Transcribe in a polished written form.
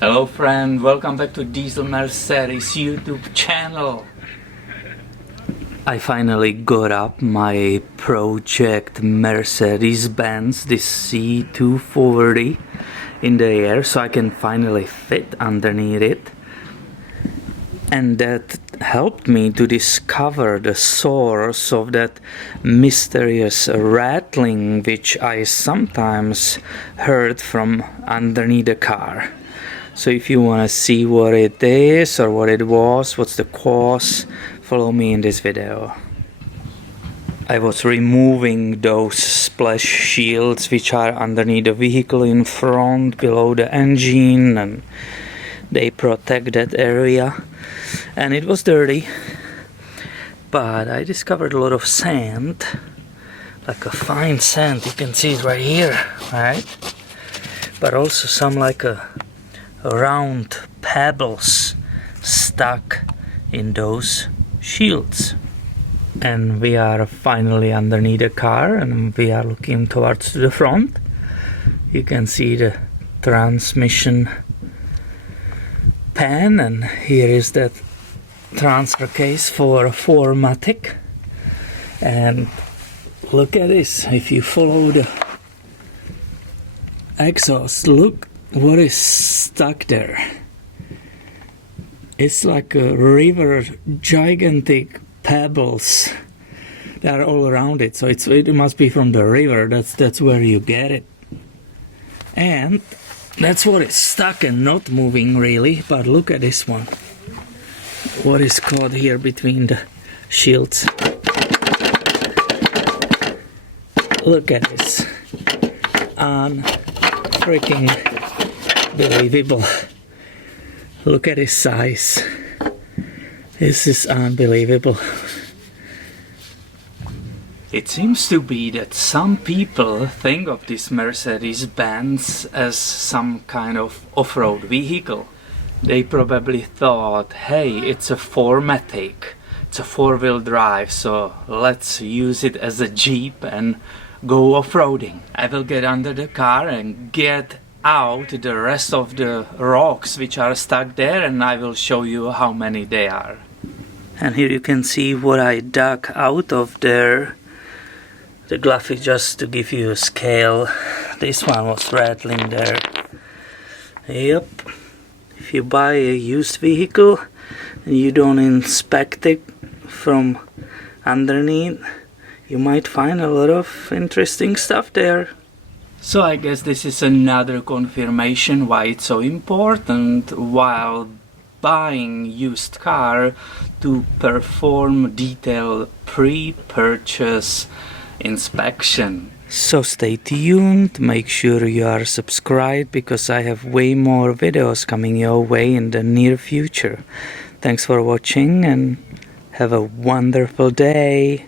Hello friend, welcome back to Diesel Mercedes YouTube channel. I finally got up my project Mercedes-Benz, this C240 in the air, so I can finally fit underneath it. And that helped me to discover the source of that mysterious rattling which I sometimes heard from underneath the car. So if you want to see what it is or what it was, what's the cause, follow me in this video. I was removing those splash shields which are underneath the vehicle in front, below the engine, and they protect that area. And it was dirty, but I discovered a lot of sand, like a fine sand. You can see it right here, right? But also some like a round pebbles stuck in those shields. And we are finally underneath the car and we are looking towards the front. You can see the transmission pan, and here is that transfer case for a 4MATIC. And look at this, if you follow the exhaust, look what is stuck there. It's like a river, gigantic pebbles that are all around it, so it must be from the river. That's where you get it, and that's what is stuck and not moving really. But look at this one, what is caught here between the shields. Look at this, freaking believable. Look at his size. This is unbelievable. It seems to be that some people think of this Mercedes-Benz as some kind of off-road vehicle. They probably thought, hey, it's a 4MATIC, it's a four-wheel drive, so let's use it as a Jeep and go off-roading. I will get under the car and get out the rest of the rocks which are stuck there, and I will show you how many they are. And here you can see what I dug out of there. The graphic just to give you a scale. This one was rattling there. Yep. If you buy a used vehicle and you don't inspect it from underneath, you might find a lot of interesting stuff there. So I guess this is another confirmation why it's so important while buying used car to perform detailed pre-purchase inspection. So stay tuned, make sure you are subscribed because I have way more videos coming your way in the near future. Thanks for watching and have a wonderful day.